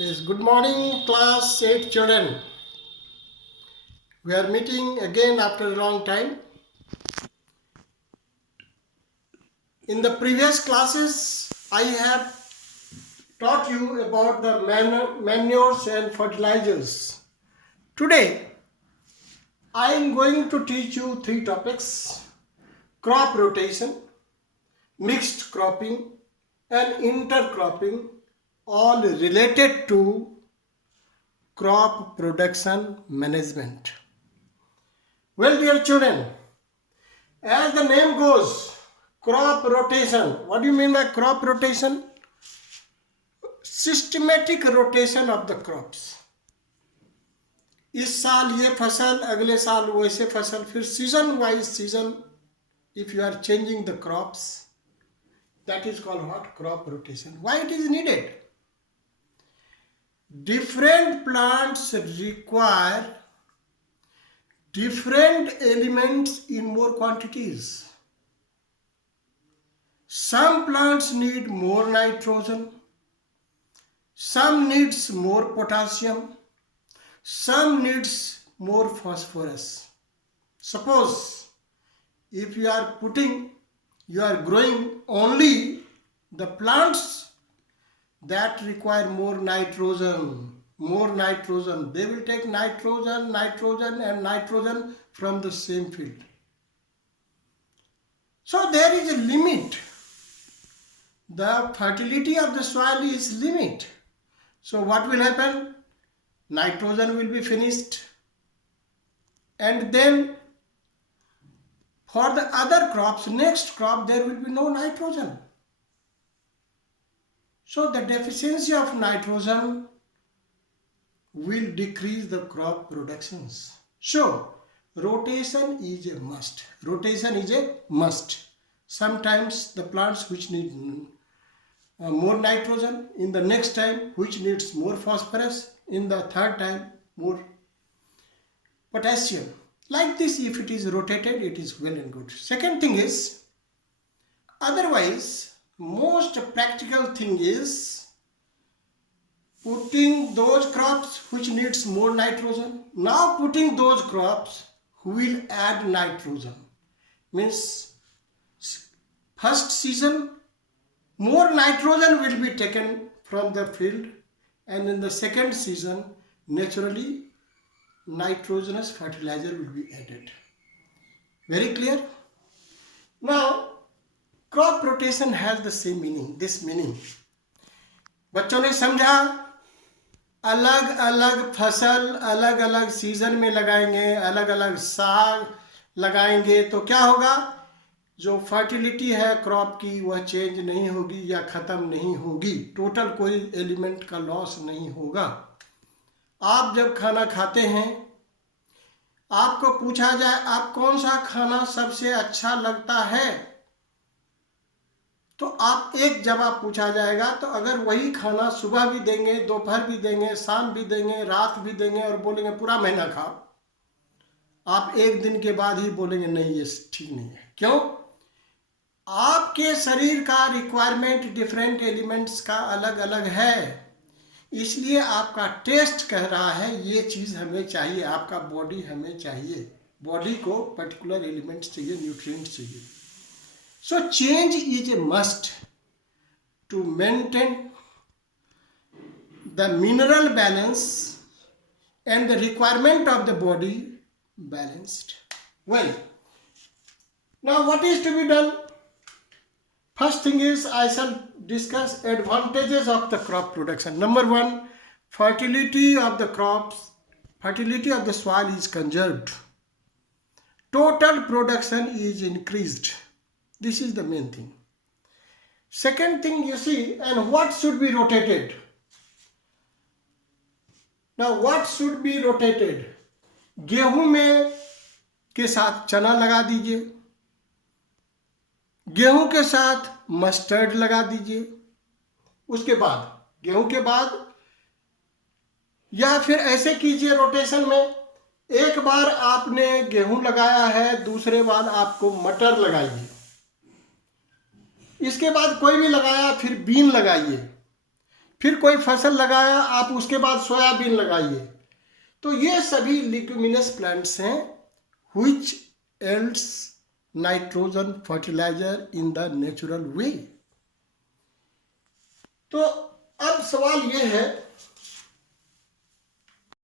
Yes, good morning, class 8 children. We are meeting again after a long time. In the previous classes, I have taught you about the manures and fertilizers. Today, I am going to teach you three topics: crop rotation, mixed cropping, and intercropping, all related to crop production management. Well, dear children, as the name goes, crop rotation. What do you mean by crop rotation? Systematic rotation of the crops. इस साल ये फसल, अगले साल वैसे फसल, फिर season wise season. If you are changing the crops, that is called what? Crop rotation. Why it is needed? Different plants require different elements in more quantities. Some plants need more nitrogen, some needs more potassium, some needs more phosphorus. Suppose if you are growing only the plants that require more nitrogen, they will take nitrogen and nitrogen from the same field. So there is a limit. The fertility of the soil is limit. So what will happen? Nitrogen will be finished, and then for the other crops, next crop, there will be no nitrogen. So the deficiency of nitrogen will decrease the crop productions. So rotation is a must. Rotation is a must. Sometimes the plants which need more nitrogen, in the next time which needs more phosphorus, in the third time more potassium. Like this, if it is rotated, it is well and good. Second thing is, otherwise, most practical thing is putting those crops which needs more nitrogen. Now putting those crops who will add nitrogen. Means first season more nitrogen will be taken from the field, and in the second season naturally nitrogenous fertilizer will be added. Very clear? Now crop rotation has the same meaning, this meaning. बच्चों ने समझा? अलग अलग फसल अलग अलग season में लगाएंगे, अलग अलग साग लगाएंगे तो क्या होगा? जो फर्टिलिटी है क्रॉप की वह चेंज नहीं होगी या ख़त्म नहीं होगी. टोटल कोई एलिमेंट का लॉस नहीं होगा. आप जब खाना खाते हैं, आपको पूछा जाए आप कौन सा खाना सबसे अच्छा लगता है, तो आप एक जवाब पूछा जाएगा. तो अगर वही खाना सुबह भी देंगे, दोपहर भी देंगे, शाम भी देंगे, रात भी देंगे और बोलेंगे पूरा महीना खाओ, आप एक दिन के बाद ही बोलेंगे नहीं ये ठीक नहीं है. क्यों? आपके शरीर का रिक्वायरमेंट डिफरेंट एलिमेंट्स का अलग अलग है, इसलिए आपका टेस्ट कह रहा है ये चीज़ हमें चाहिए, आपका बॉडी हमें चाहिए, बॉडी को पर्टिकुलर एलिमेंट्स चाहिए, न्यूट्रिएंट्स चाहिए. So change is a must to maintain the mineral balance and the requirement of the body balanced. Well, now what is to be done? First thing is I shall discuss advantages of the crop production. Number one, fertility of the crops, fertility of the soil is conserved. Total production is increased. This is the main thing. Second thing you see, and what should be rotated? Now what should be rotated? गेहूं में के साथ चना लगा दीजिए, गेहूं के साथ मस्टर्ड लगा दीजिए, उसके बाद गेहूं के बाद, या फिर ऐसे कीजिए रोटेशन में, एक बार आपने गेहूं लगाया है, दूसरे बार आपको मटर लगाइए, इसके बाद कोई भी लगाया फिर बीन लगाइए, फिर कोई फसल लगाया, आप उसके बाद सोयाबीन लगाइए। तो ये सभी लिग्यूमिनस प्लांट्स हैं which else nitrogen fertiliser in the natural way. तो अब सवाल ये है